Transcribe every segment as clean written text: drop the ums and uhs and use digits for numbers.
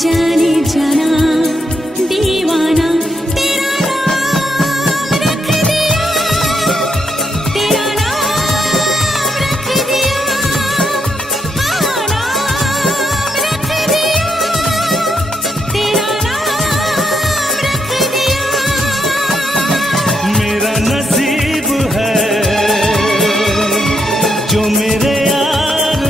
जाने जाना दीवाना तेरा नाम रख दिया, तेरा नाम रख दिया, हाँ नाम रख दिया, तेरा नाम रख दिया। मेरा नसीब है जो मेरे यार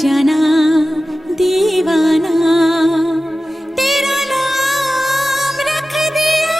जाना दीवाना तेरा नाम रख दिया।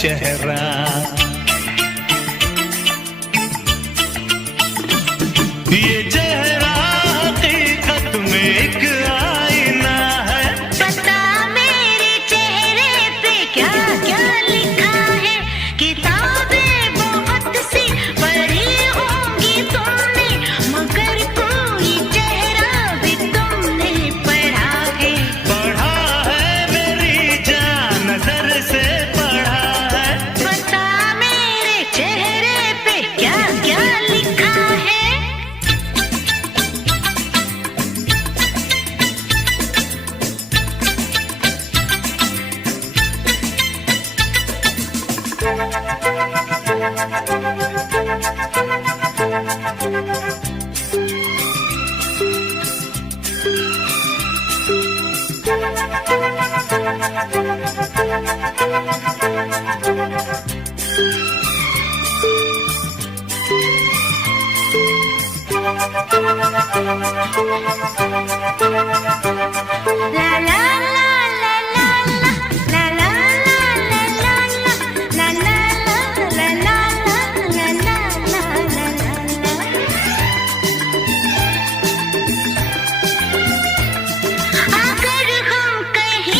चेहरा। ये चेहरा हकीकत में एक आईना है। पता मेरे चेहरे पे क्या क्या लिखा है। किताबें बहुत सी पढ़ी होंगी तुमने, मगर कोई चेहरा भी तुमने पढ़ा है। पढ़ा है मेरी जान, नजर से पढ़ा है। पता मेरे चेहरे पे क्या क्या लिखा है। La la la la la la la la la la la la la la अगर हम कहीं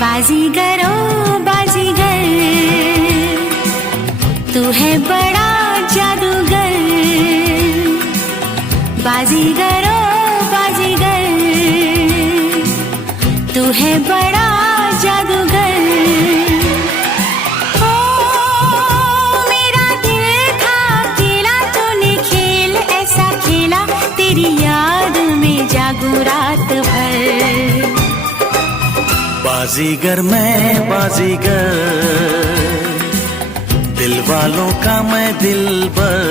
बाजीगर ओ बाजीगर, तू है बड़ा जादूगर। बाजीगर ओ बाजीगर, तू है बड़ा जादूगर। ओ मेरा दिल था अकेला, तूने खेल ऐसा खेला, तेरी याद में जागू रात भर। बाजीगर मैं बाजीगर, दिल वालों का मैं दिलबर।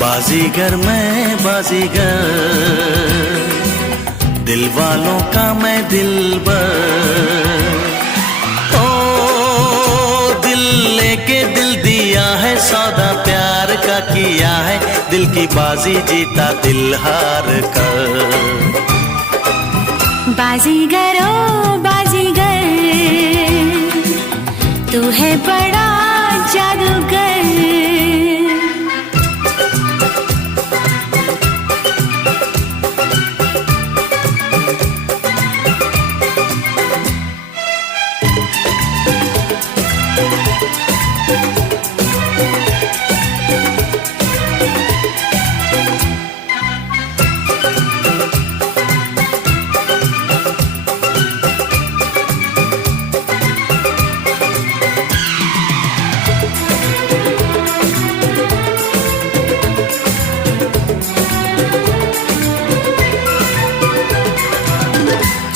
बाजीगर मैं बाजीगर, दिल वालों का मैं दिलबर। ओ दिल लेके दिल दिया है, सौदा प्यार का किया है, दिल की बाजी जीता दिल हार कर। बाजीगर ओ बाजीगर, तू है बड़ा जादूगर।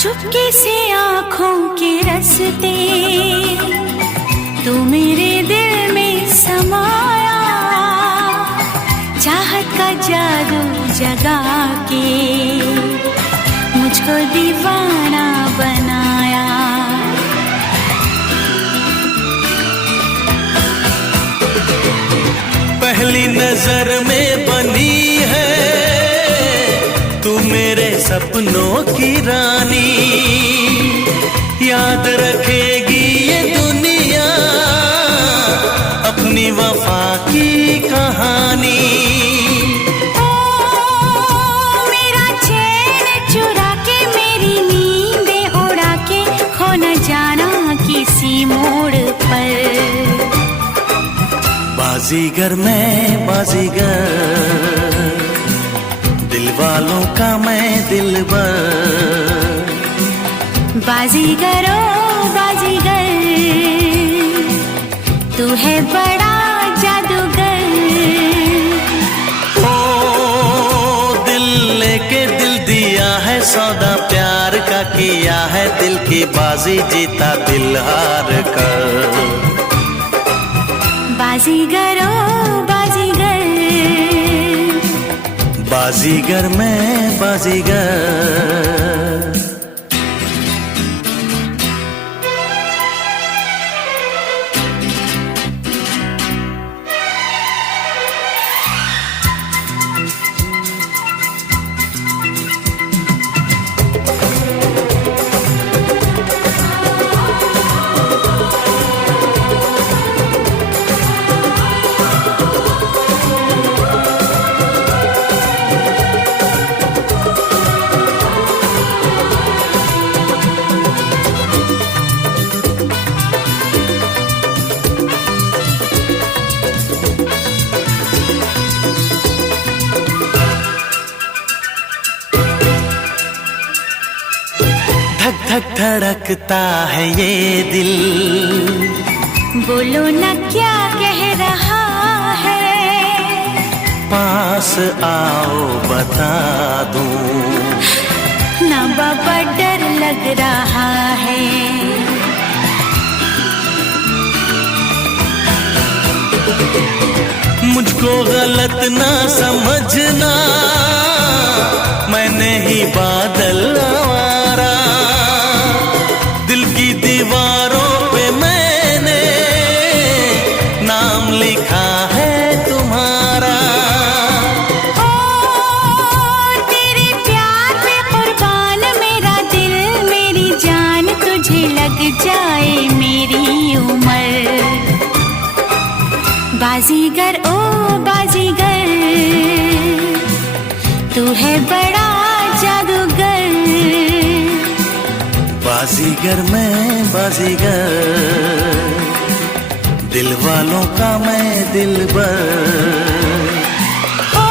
चुपके से आँखों के रस्ते, तू मेरे दिल में समाया, चाहत का जादू जगा के मुझको दीवाना बनाया। पहली नजर में बनी है तू मेरे सपनों की रानी, याद रखेगी ये दुनिया अपनी वफा की कहानी। ओ मेरा चैन चुरा के, मेरी नींदें उड़ा के, खो न जाना किसी मोड़ पर। बाजीगर मैं बाजीगर, दिल वालों का मैं दिलबर। बाजीगर ओ बाजीगर, तू है बड़ा जादूगर। ओ दिल लेके दिल दिया है, सौदा प्यार का किया है, दिल की बाजी जीता दिल हार कर। बाजीगर ओ बाजीगर, बाजीगर मैं बाजीगर। धक धक धड़कता है ये दिल, बोलो न क्या कह रहा है। पास आओ बता दूं, ना बाबा डर लग रहा है। मुझको गलत ना समझना, मैं नहीं बादल आवारा, दिल की दीवारों पे मैंने नाम लिखा है तुम्हारा। ओ तेरे प्यार पे कुर्बान, मेरा दिल मेरी जान, तुझे लग जाए मेरी उम्र। बाजीगर ओ बाजीगर, तू है बड़ा जादूगर। बाजीगर मैं बाजीगर, दिल वालों का मैं दिलबर। ओ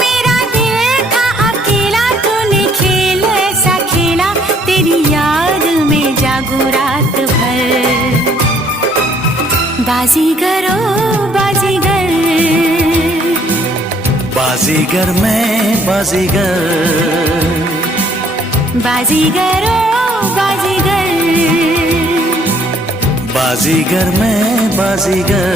मेरा दिल था अकेला, तूने खेल ऐसा खेला, तेरी याद में जागू रात भर। बाजीगर ओ बाजीगर, बाजीगर मैं बाजीगर, बाजीगर ओ बाजीगर, बाजीगर मैं बाजीगर।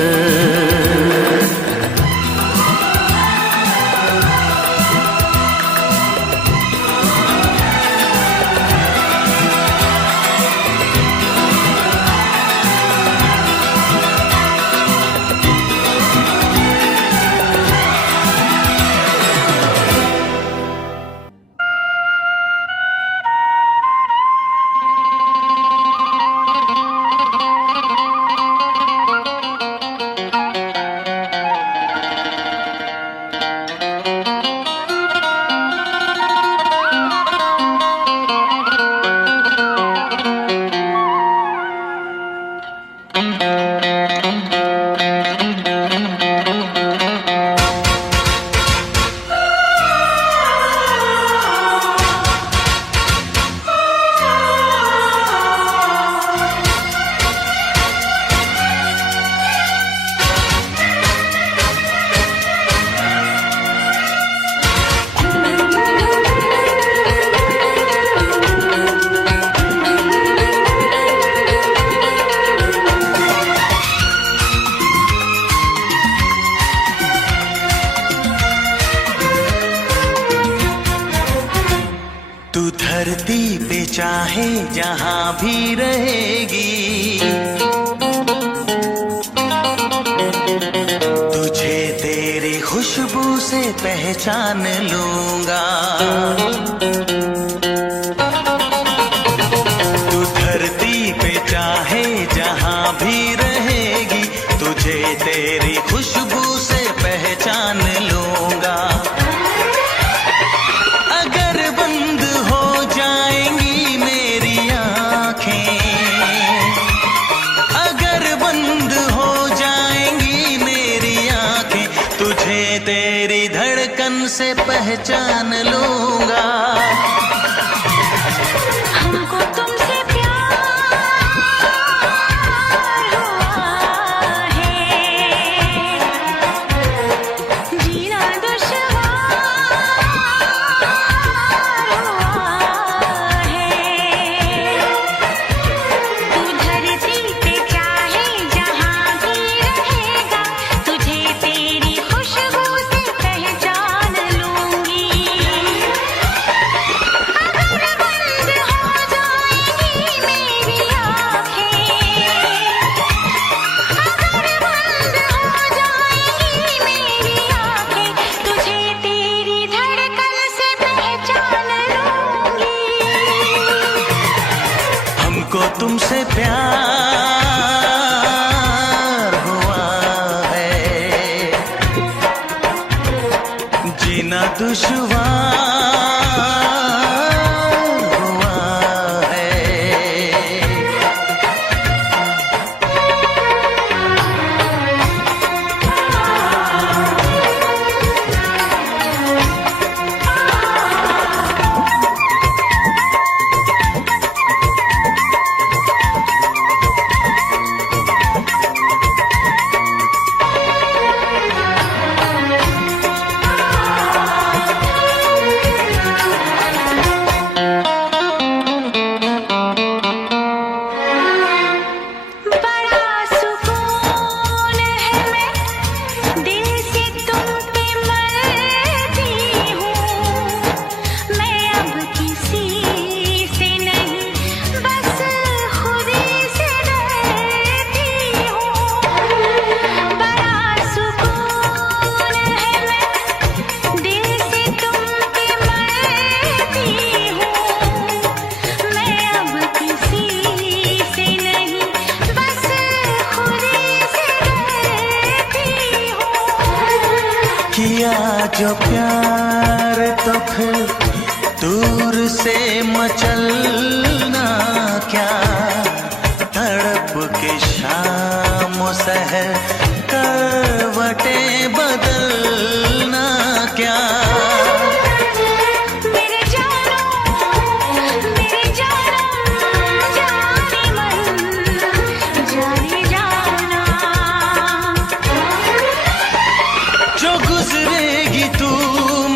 तू धरती पे चाहे जहां भी रहेगी, तुझे तेरी खुशबू से पहचान लूंगा। तू धरती पे चाहे जहां भी रहेगी, तुझे तेरी खुशबू से पहचान लूंगा। तेरी धड़कन से पहचान लूंगा। हमको तुमसे प्यार हुआ है, जीना दुश्वार हुआ है। तू धरती पे चाहे जहां भी रहेगा, तुझे तेरी खुशबू से पहचान लूंगी। अगर बंद हो जाएंगी मेरी आँखें, अगर बंद हो जाएंगी मेरी आँखें, तुझे तेरी धड़कन से पहचान लूंगी। हमको तुमसे प्यार हुआ है, जीना दुश्वार हुआ है। किया जो प्यार तो फिर दूर से से मचलना क्या, तड़प के शाम सहर करवटें बदलना क्या। मेरे जानम जाने मन जाने जाना। जो गुजरेगी तू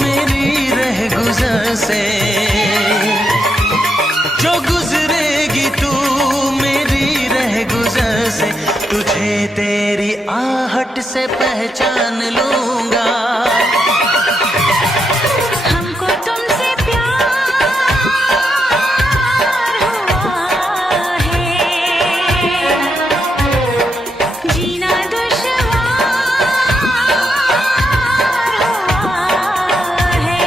मेरी रह गुजर से, जो गुजरेगी तू मेरी रह गुजर से, तुझे तेरी आहट से पहचान लूंगा। हमको तुमसे प्यार हुआ है, जीना दुश्वार हुआ है।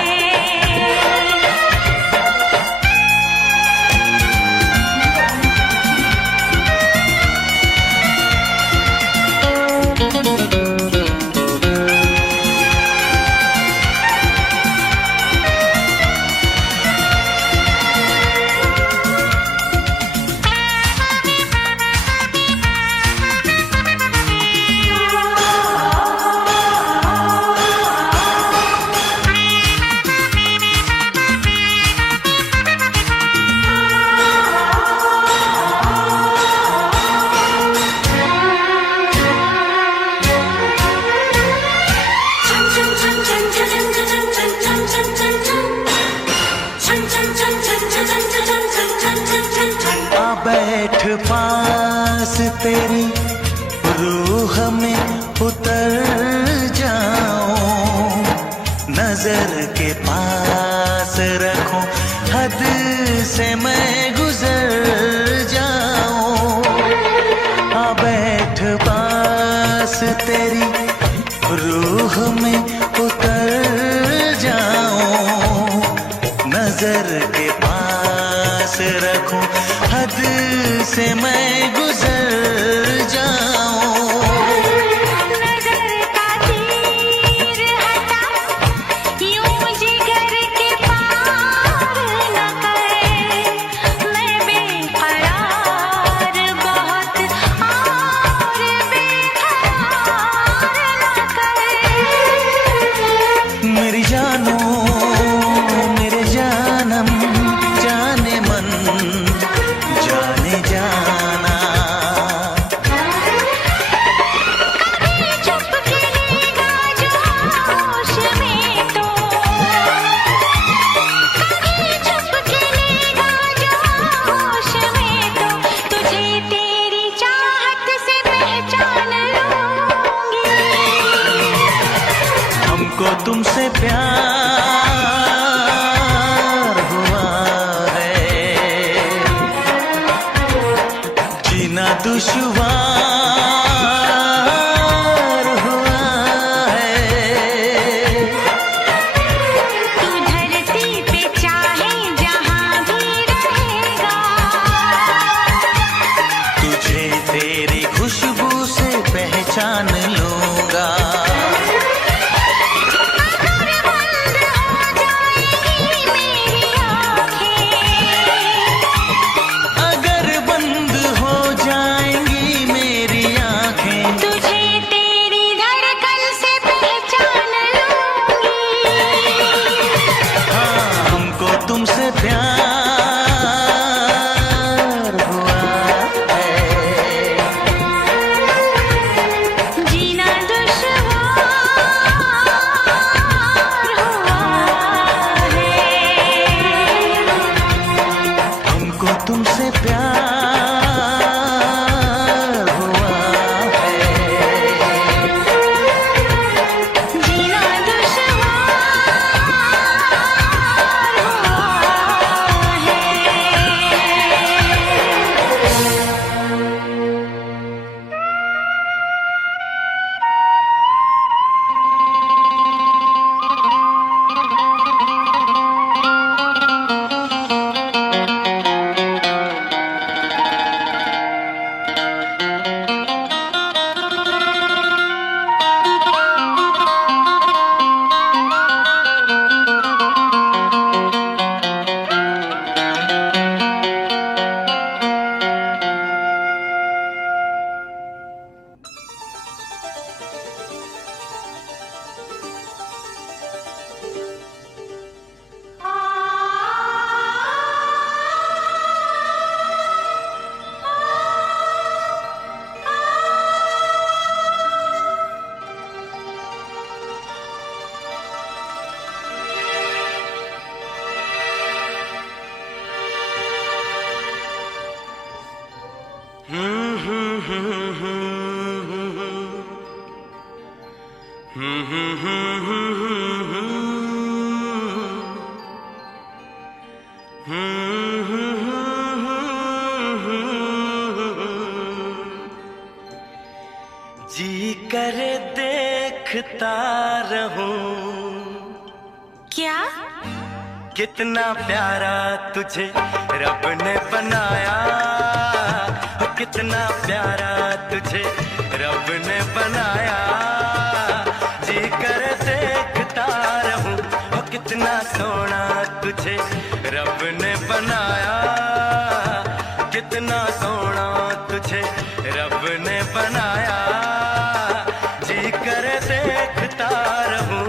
आ बैठ पास तेरी रूह में उतर जाऊं, नजर के पास रखूं, हद से मैं गुजर जाऊं। आ बैठ पास तेरी रूह में उतर जाऊं, नजर के पास रखूं, हद से मैं गुजर जाऊं। नजर का तीर हटा, यूं जिगर के पार न करे, मैं बेकरार बहुत और बेकरार न करे। मेरी जानो मेरे जानम जाने मन जाने जाना। कभी चुप खिलेगा जो होश में तो, कभी चुप खिलेगा जो होश में तो, तुझे तेरी चाहत से पहचान लूंगी। हमको तुमसे प्यार हुआ है, जीना दुश्वार हुआ है। तू धरती पे चाहे जहां भी रहेगा, तुझे तेरी खुशबू से पहचान लूंगा। अगर बंद हो जाएंगी मेरी आँखें, अगर बंद हो जाएंगी मेरी आंखें, तुझे तेरी धड़कन से पहचान लूंगी। हाँ हमको तुमसे प्यार हुआ है, जीना दुश्वार हुआ है। हमको तुमसे प्यार हुआ है। जीना दुश्वार हुआ है। जी करे देखता रहूं क्या? कितना प्यारा तुझे रब ने बनाया, कितना प्यारा तुझे रब ने बनाया। जी कर देखता रहूं, कितना सोना तुझे रब ने बनाया, कितना सोना तुझे रब ने बनाया। जी कर देखता रहूं।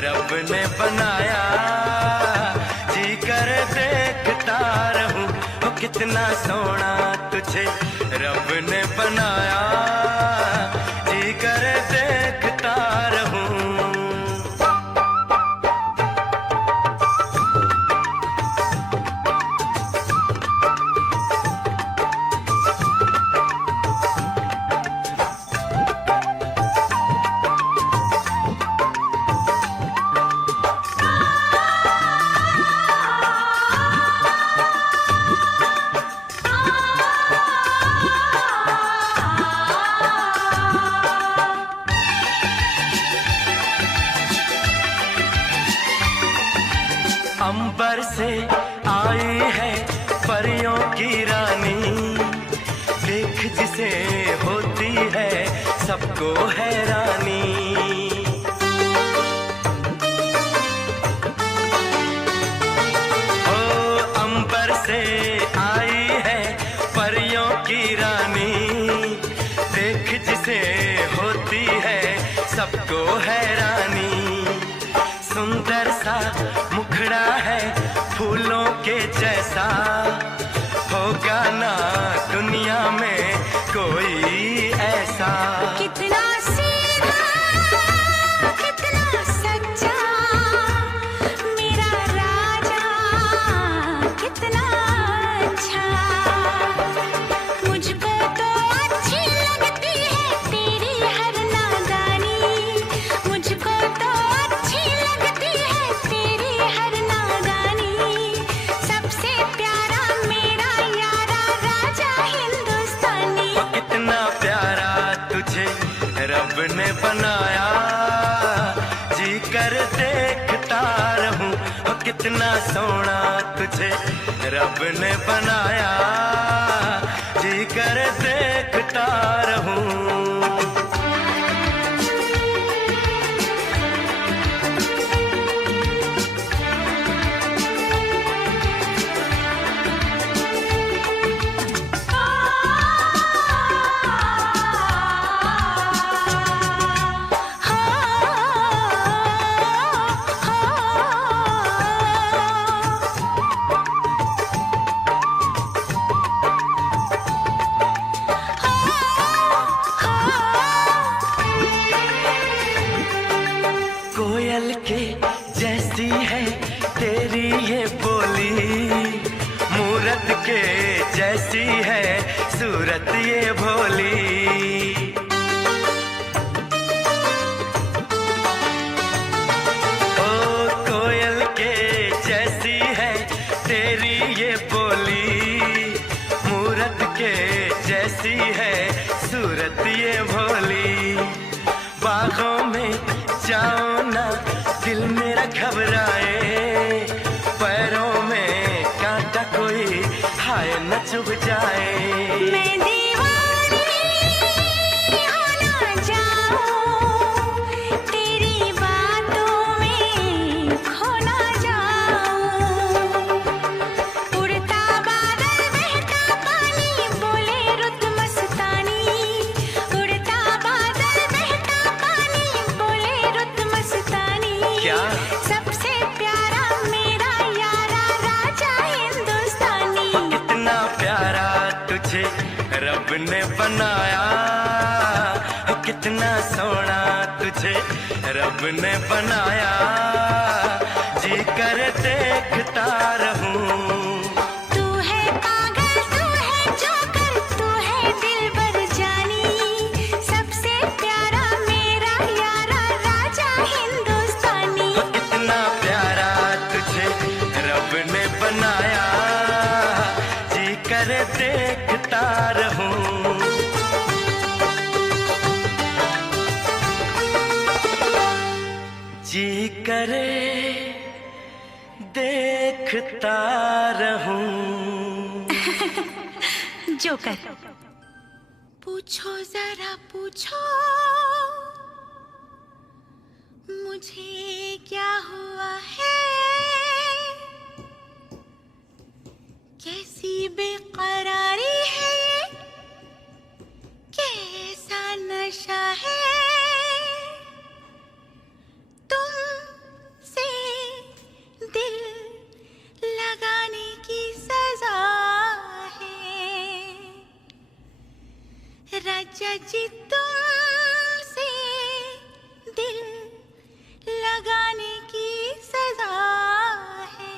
रब ने बनाया, जी कर देखता रहूं, कितना सोना तुझे रब ने बनाया। जी कर देखता रहूं। अंबर से आई है परियों की रानी, देख जिसे होती है सबको हैरानी। ओ अंबर से आई है परियों की रानी, देख जिसे होती है सबको हैरानी। सुंदर सा मुखड़ा है फूलों के जैसा, होगा ना दुनिया में कोई ऐसा। कितना सीधा, कितना सच्चा मेरा राजा, कितना अच्छा। मुझको तो अच्छी लगती है तेरी हर नादानी, मुझको तो अच्छी लगती है तेरी हर नादानी। सबसे प्यारा मेरा यारा राजा हिंदुस्तानी। कितना प्यारा तुझे रब ने बनाया, जी कर देखता रहूं, कितना सोना तुझे रब ने बनाया। जी कर देखता रहूं। कोयल के जैसी है तेरी ये बोली, मूरत के जैसी है सूरत ये भोली। ओ कोयल के जैसी है तेरी ये बोली, मूरत के जैसी है सूरत ये भोली। बागों में जाओ ना दिल मेरा घबराए, पैरों में कांटा कोई हाय न चुभ जाए। मैं दीवानी हो ना जाऊं, तेरी बातों में खो ना जाऊं। उड़ता बादल बहता पानी बोले रुत मस्तानी, उड़ता बादल बहता पानी बोले रुत मस्तानी। क्या? सबसे प्यारा मेरा यारा राजा हिंदुस्तानी। कितना प्यारा तुझे रब ने बनाया, रब ने बनाया, जी कर देखता रहूं। तू है पागल, तू है जोकर, तू है दिलबर जानी, सबसे प्यारा मेरा यारा राजा हिंदुस्तानी। इतना प्यारा तुझे रब ने बनाया, जी कर देखता रहूं। जी करे देखता रहूं। जोकर। पूछो जरा पूछो मुझे क्या हुआ है, कैसी बेकरारी है ये, कैसा नशा है, तुमसे दिल लगाने की सजा है। राजा जी तुमसे दिल लगाने की सजा है।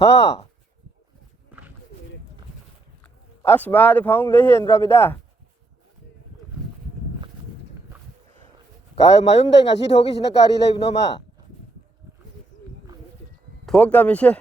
Ha. Asma di phong lấy hiền ra bida. Cái máy hôm đây ngài si thôi cái xin cari lấy nó mà. Thuốc ta mình xe.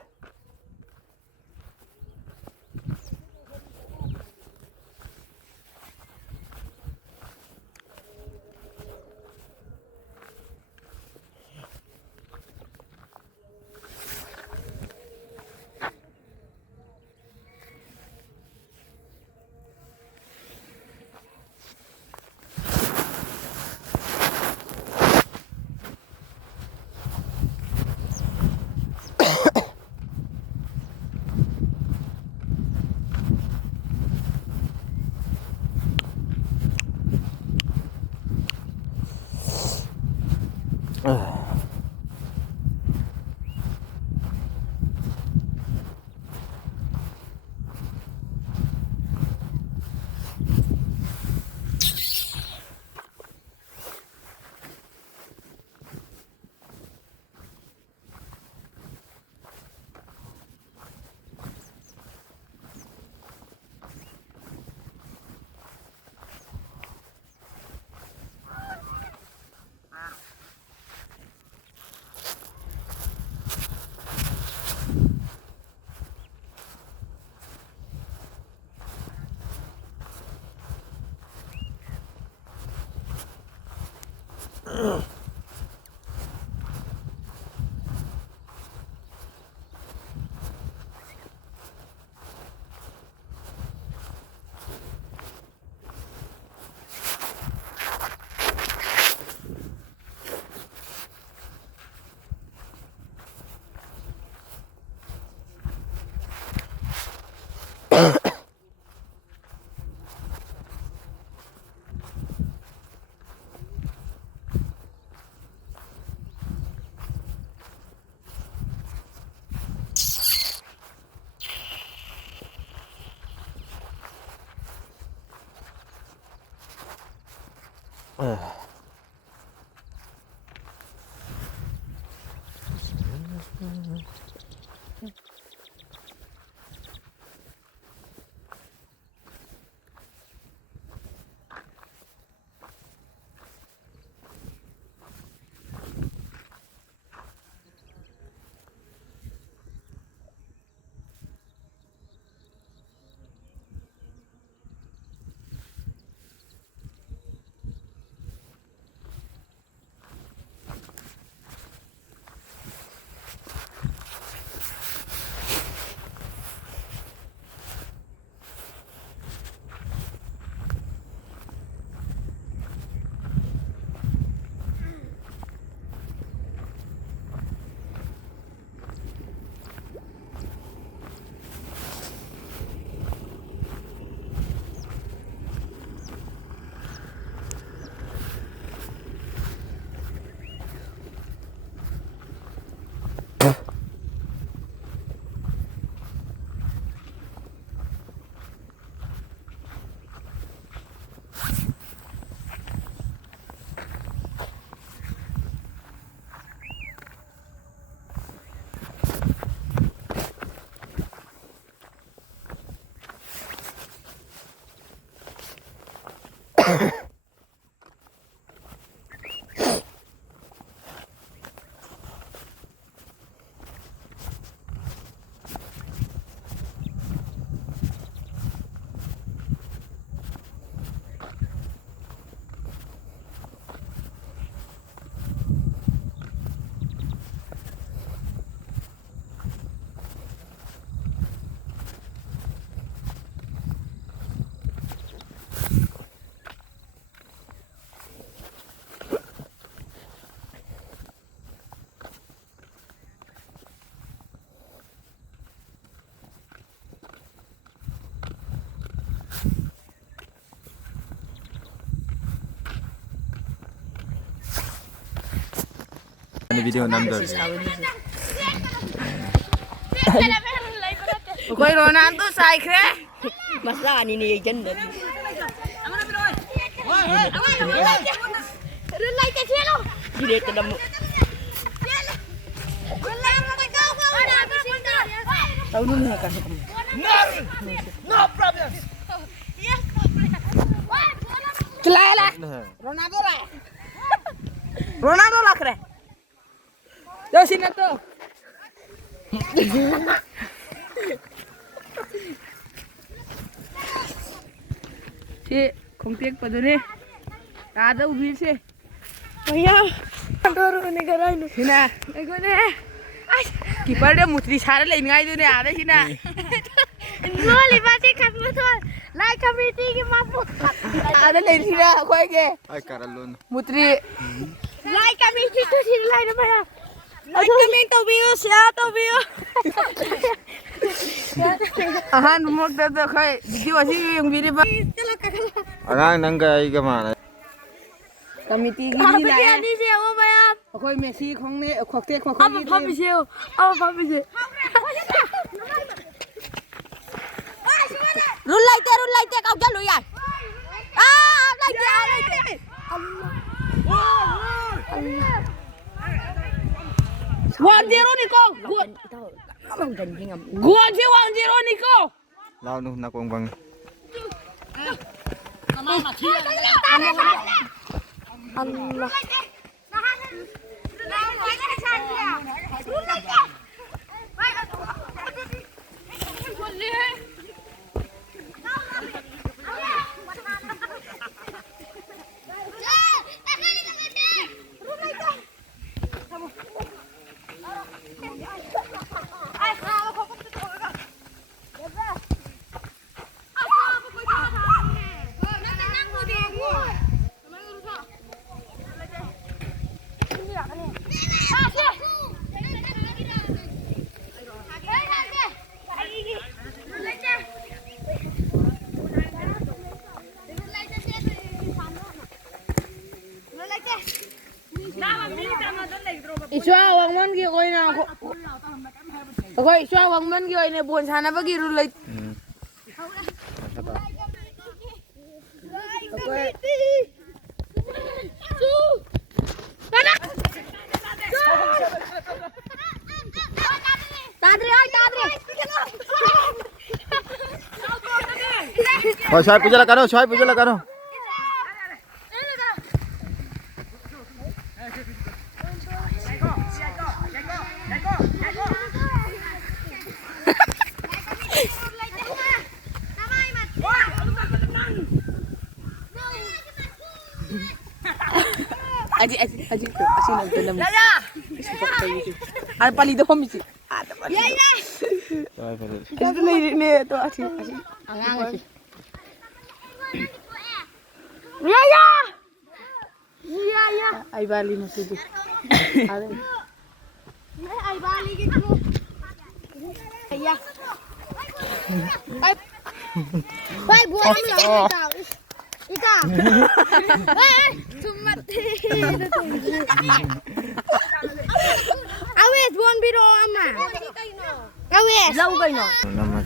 Ini video nonton. Koy Ronan tuh sai kre. Masa ini dân được. Relay ke sini. Đi để tao đâm. Relay ke kau. Ada apa sih? Tahu dulu kan. No problem. Kelala. Ronaldo lah. Ronaldo lah keren. Yo sini tuh. Si kongtiak pada ni. Ada ubi si. भैया डोरो ने गराइनु Sina. एगो ने Kiper dia mutri sara lain ngai tu ni ada sina. गोली बाटे खत्म तो like committee की मापो Ada lain sina kau ke. Ay, karalon. Mutri. Like committee तो सिर लाइन भैया कमेटी तो बियो सिया तो बियो Ahan umur dah tu kau video asyik yang video ba. चलो kakak Angang nang kay gamana. Kami tinggi आप ni क्या lah. नहीं से वो भैया Kau Messi kau ni kau tek kau अब भाभी से हो अब भाभी से Rul laite kau jalu ya. Laite. Wan zero ni kau. Gua je wan zero ni kau. Lao nu na kong bang. Allah Iswa wang man ki koi na ko. Koi iswa wang man ki koi ne bon sana bagi rul lait. Oh, soy puja la kano. Aji nak dalam. Ada pali dah misi. Ada pali. Soy pala. Itu ni tu aji. Angang aji. Ya Ay bali mesti tu. Ada. आई बाली की क्यों भैया भाई बुआ में जाओ इका तुम मत awes buon biro ama awes Lau kau no. Naman.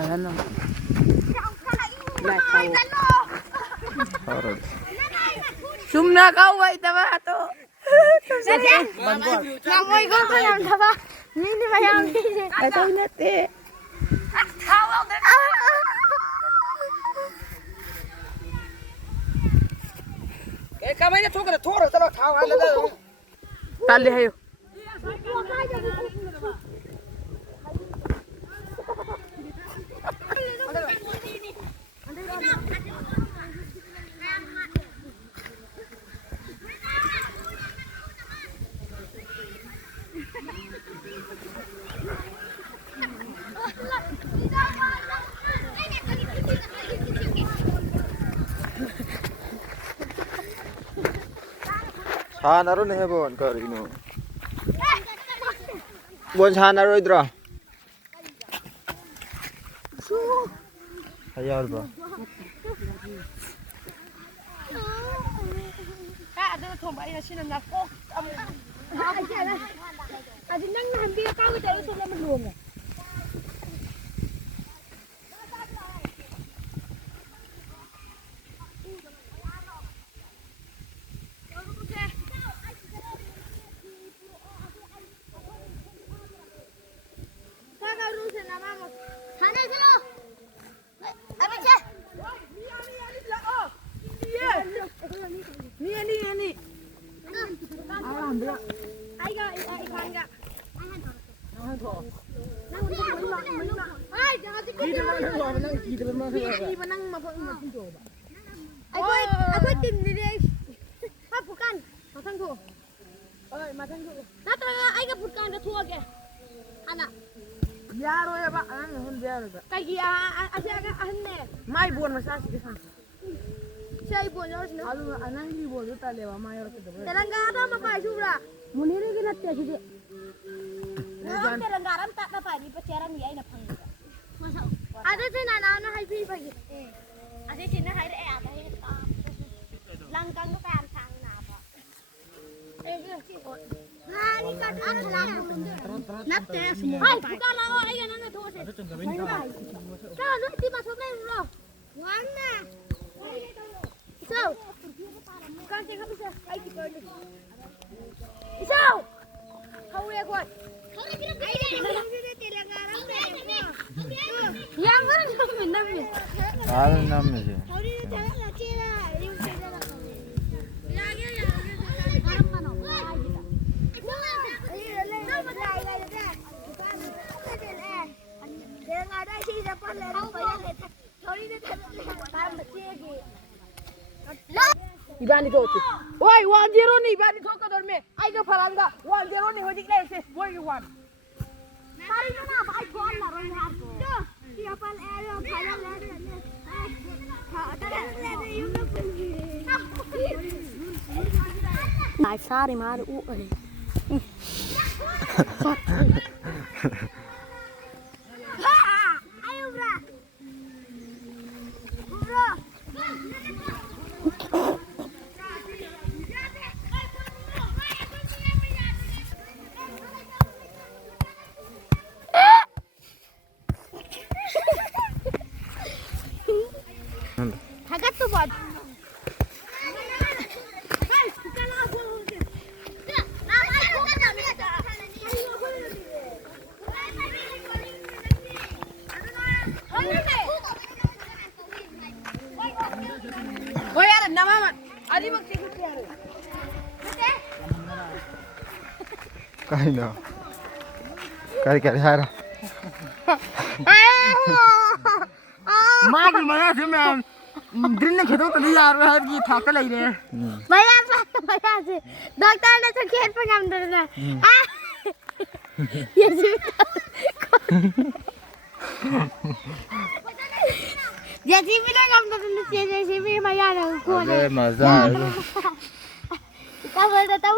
Ayan no. Lah kau. Parod. Sumna kau wai tama to. Ngamoy ko ko lang ba hindi ba yan Tahu nate. Kamay na thok na thoro talo thao ala da. Tali hayo. Sana ron he bon kar ino. Bon sana ro idra. Hayal ba. ada thom ai sin na ko ada nang hambi ka ko tayo sum na magluom พี่มานั่งมาเพิ่งมาขึ้นโจบ ไอ้ก้อยติ่งนี่เลยถ้าผูกกันมาทั้งทั่ว มาทั้งโจ น่าจะไอ้กับผูกกันจะทั่วแกอันน่ะ ยาโรยบะอันนั้นคนเดียวเลย ไก่กี่อาเซียกันอันเนี่ย ไม่บวนมาซาสิค่ะ ใช่ปวดยอดนะ ಅದು ಅನಂಗಿ ಬೋದು ತಲೆ ಅಮ್ಮ ಇರುತ್ತೆ ತೆಲಂಗಾಣ ಮಪ್ಪ ಶುಭ್ರ ಮುನಿರಿಗೆ ನತ್ತೆ ಇದೆ ತೆಲಂಗಾಣ ಅಂತ ಪಾಡಿ ಪಚಾರಂ ಯಾಯಿನ ಫಂಗ ಅದೇ ನಾನು ಹೈಪಿ ಬಗೆ ಅದೇ ಚಿನ್ನ ಹೈರೆ ಆತ ಲಂಕಂಗ ಪ್ಯಾನ್ ಥಾಂಗ್ ನಾಪ ಹಾನಿ ಕಟ್ ಅಲ್ಲ ನತ್ತೆ ಹೈ ಪುಕಾಲ ಐಗ ನನ್ನ ತೋಸೆ ನಾನು ತಿಮ್ಮ ಸೊನೆ ರೋ ವಾನ್ನ Isau, bukan cakap bisa. Ayo kita ni. Isau, kau ya kuat. Kau ni kira kira Telangana ni. Yang mana kau minum ni? Kalau nama je. Kau ni jangan nak cira. Ini cira nak kau. Lagi ya. Orang mana? Ayo kita. Nama lagi lagi dah. Bukan. Telangana sih siapa lagi payah. Kau ni dah macam Ibani toti. Woi, 1-0 ni ibani thoka dorme. Ai ga faranga. 1-0 ni hodik le ses. Boy wan. Mari na bhai phone na roi har ko. Jo, siapa le phaya le. Ai sari mar u ani. Ayo bra. Bro. Hagat tu buat. Hai, bukan aku. Nama aku kan nama ada. Woi yaar nama mat. Adi bakti kuch yaar. Kali no. Kali hara. मां की मजा से मैं दिन ने खेतों तो नहीं यार यार ये थाक लग रहे हैं भैया से डॉक्टर ने तो खेत पे काम करना ये जैसे भी ना काम करना चाहिए जैसे भी भैया ने को अरे मजा आया. क्या बोलता था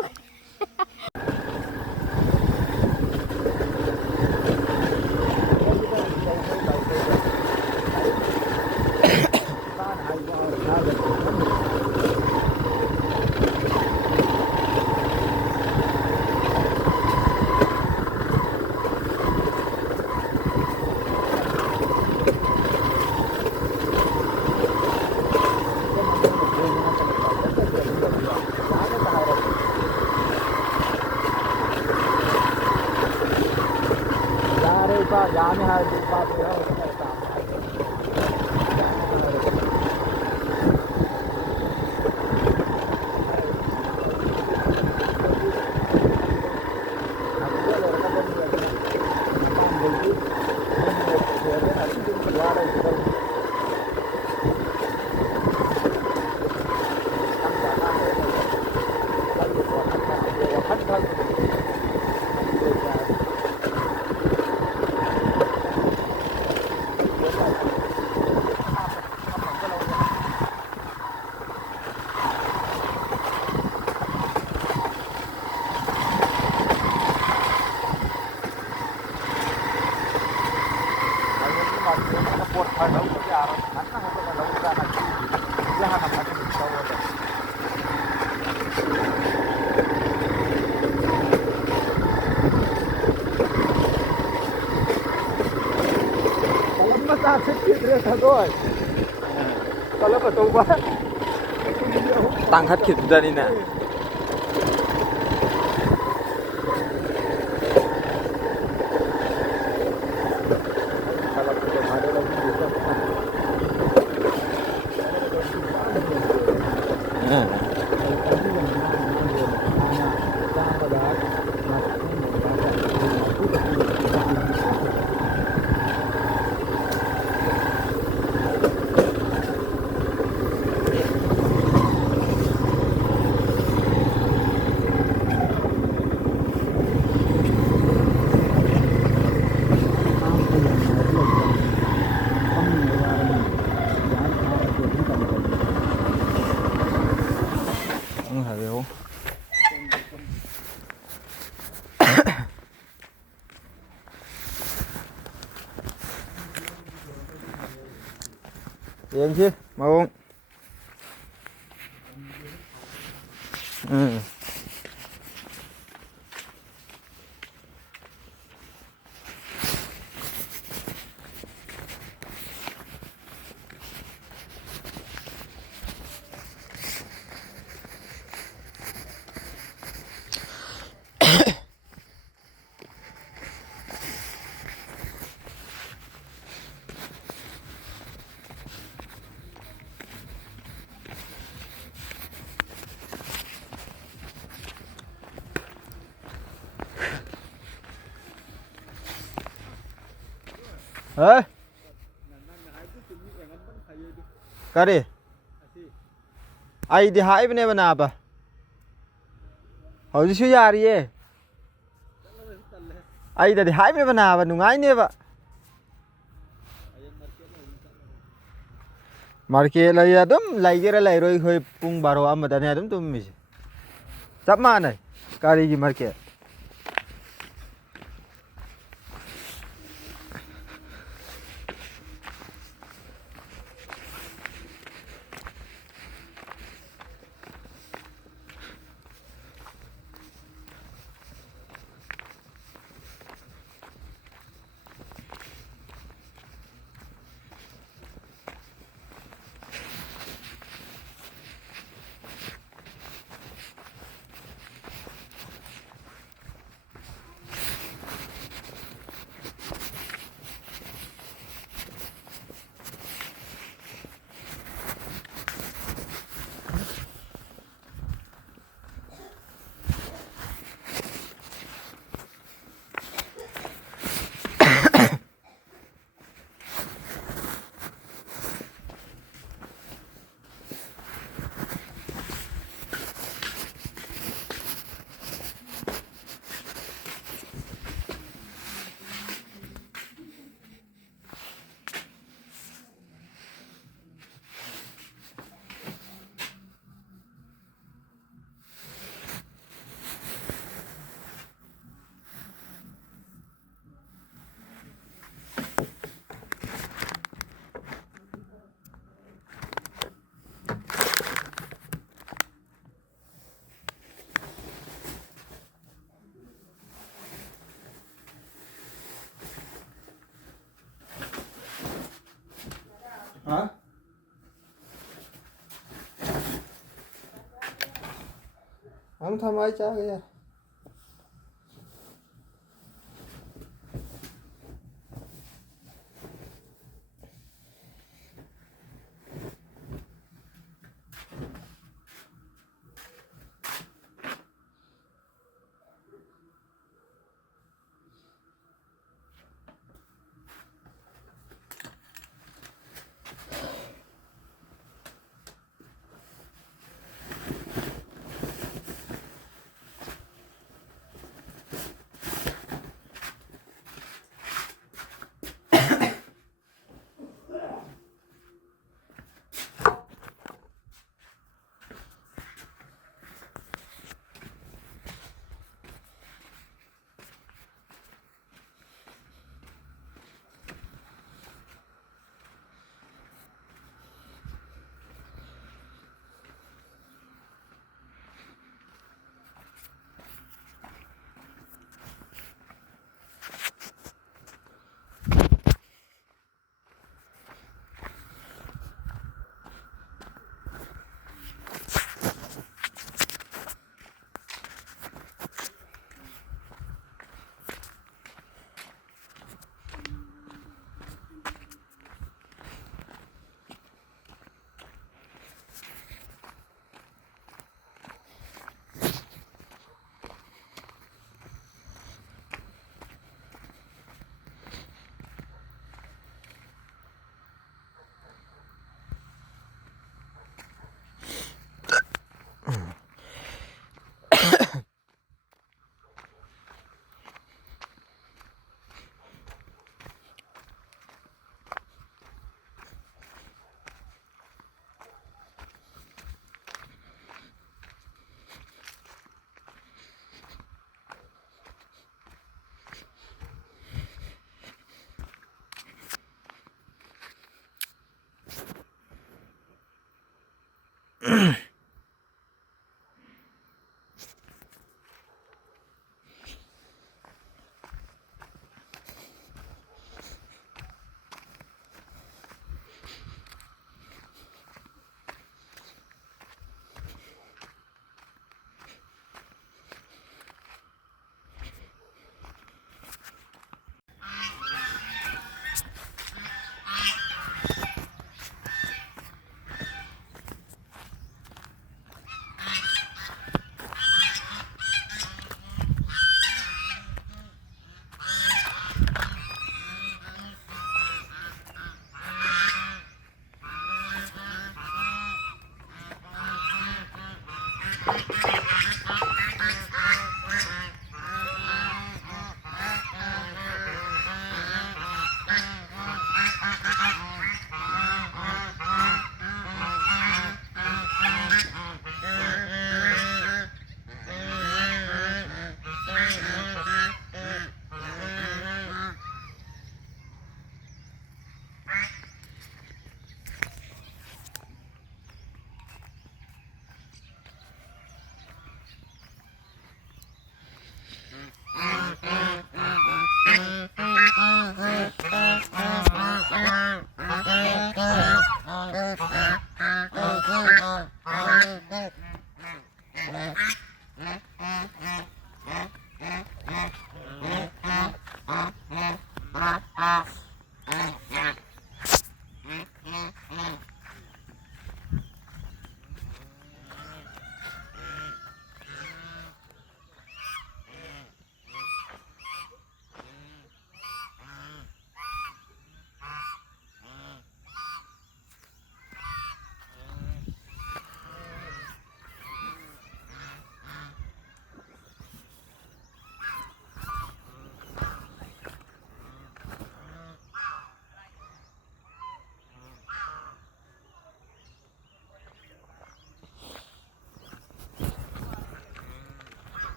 Kalau betul bah, tangkat kita dari ni. Kalau kita ada lagi bisa. Yên chứ, mà không. Ừ. Hả? Cái gì? Ai đi hái bên này bên nào bà? Hồi chứ ya đi ấy. Ai đi hái bên này bên nào bà nung ai nè bà? Market là ya dum lai cái lai rồi khơi pung baro am đã nè dum tụm mi. Chắp mà này, cái gì market? Hả? Không thăm ai cha kìa.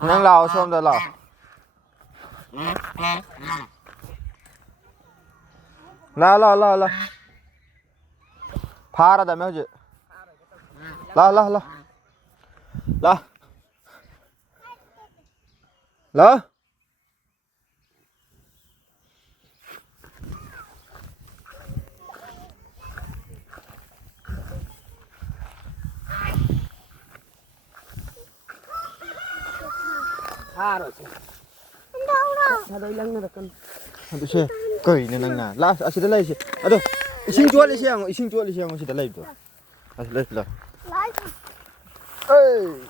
Nang lao xôm ra lao. La. Phá ra đây mấy chị. La. La. tha rồi Đâu đâu. tha đây lăng nó cần Aduh sih, koi ni nang na. La, asih lagi sih. Aduh, ising jual di siang, masih lagi tu. Asih lagi lah. Lại. Hey.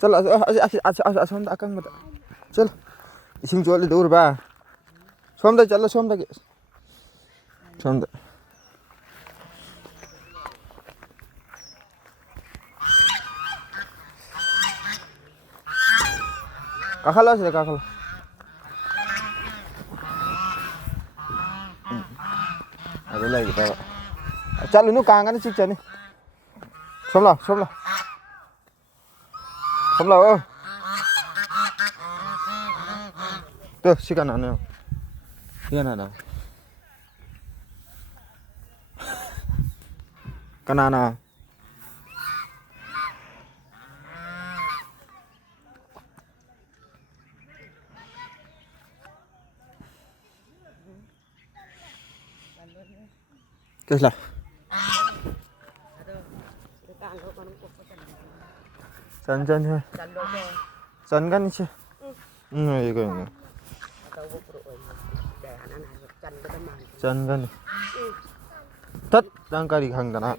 Chal, asih som tak akang mata. Chal. Ising jual di dur ba. Som dah chal, som dah. Som dah. Kakala sih kakala. Ada lagi tak? Chal nu kang kan cik chani. Som la. Tuh, si kanan. Kanan. Terus lah. Chân thôi. Chân kan sih. I거. Chân kan. Tất đang cài đi hàng đàn.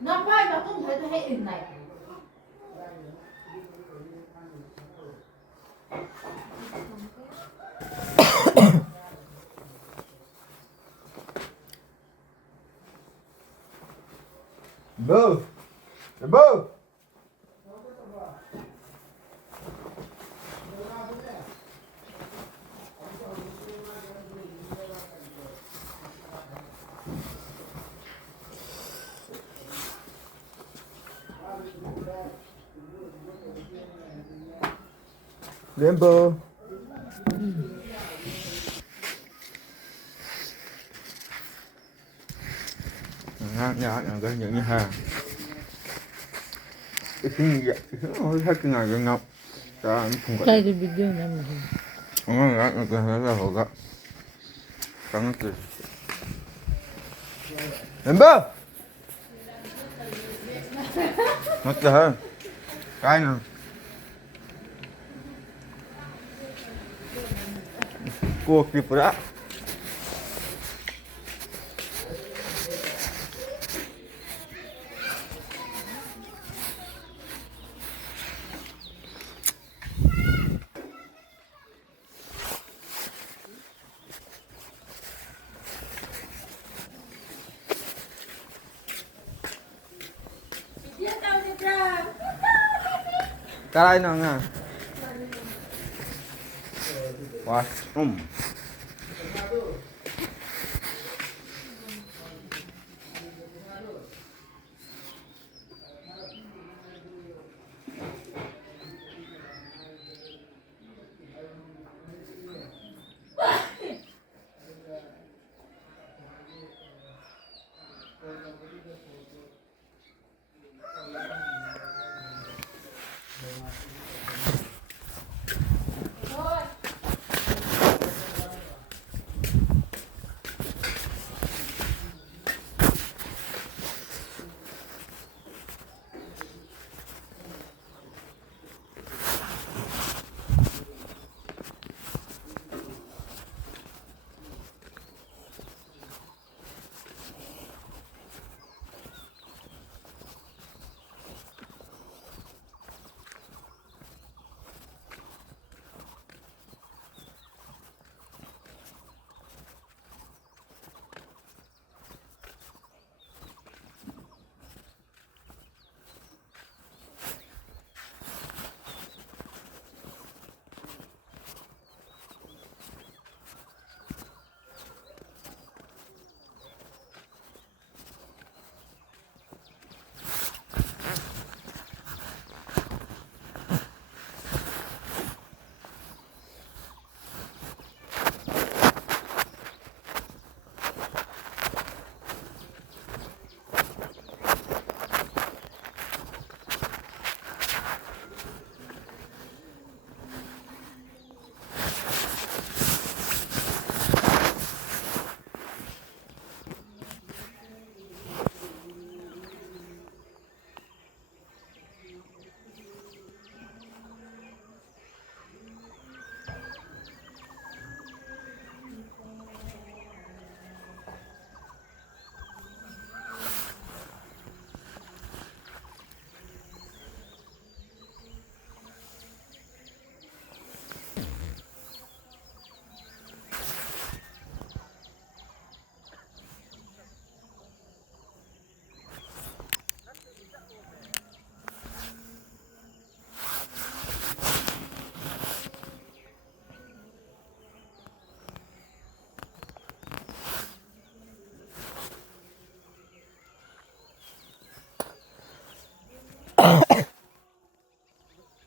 Năm nay mà không thấy tôi hệ hình này. Bơ. Rainbow. Dạ, cái những như ha. Cái gì vậy? Hết cái ngày cái ngọc. Trời ơi, không có. Đây thì video này mà. Cái là hồ gạo. Cắn cái. Rainbow. Mất rồi hơn. Cái nào. Cua kịp rồi đó. Cái đây nào nha. Wow.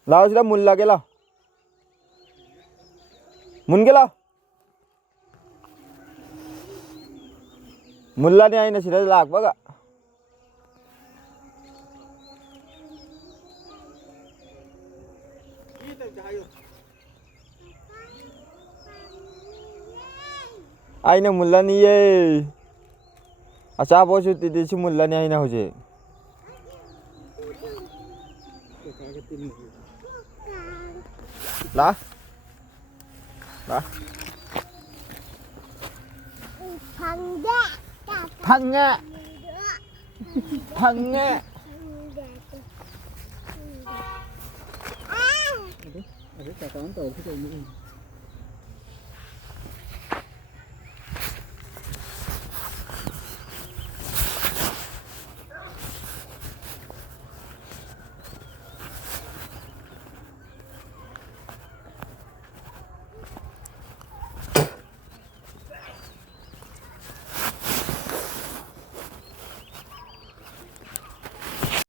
लाव सुद्धा मुलला गेला मुन गेला मुल्लाने आहे ना शिरा लाग बघा आई ना मुल्ला नहीं है अच्छा बहुत होती थी मुल्ला नहीं आई ना हो जाए ला ला phăng phăng Ada 8 tahun kita ini.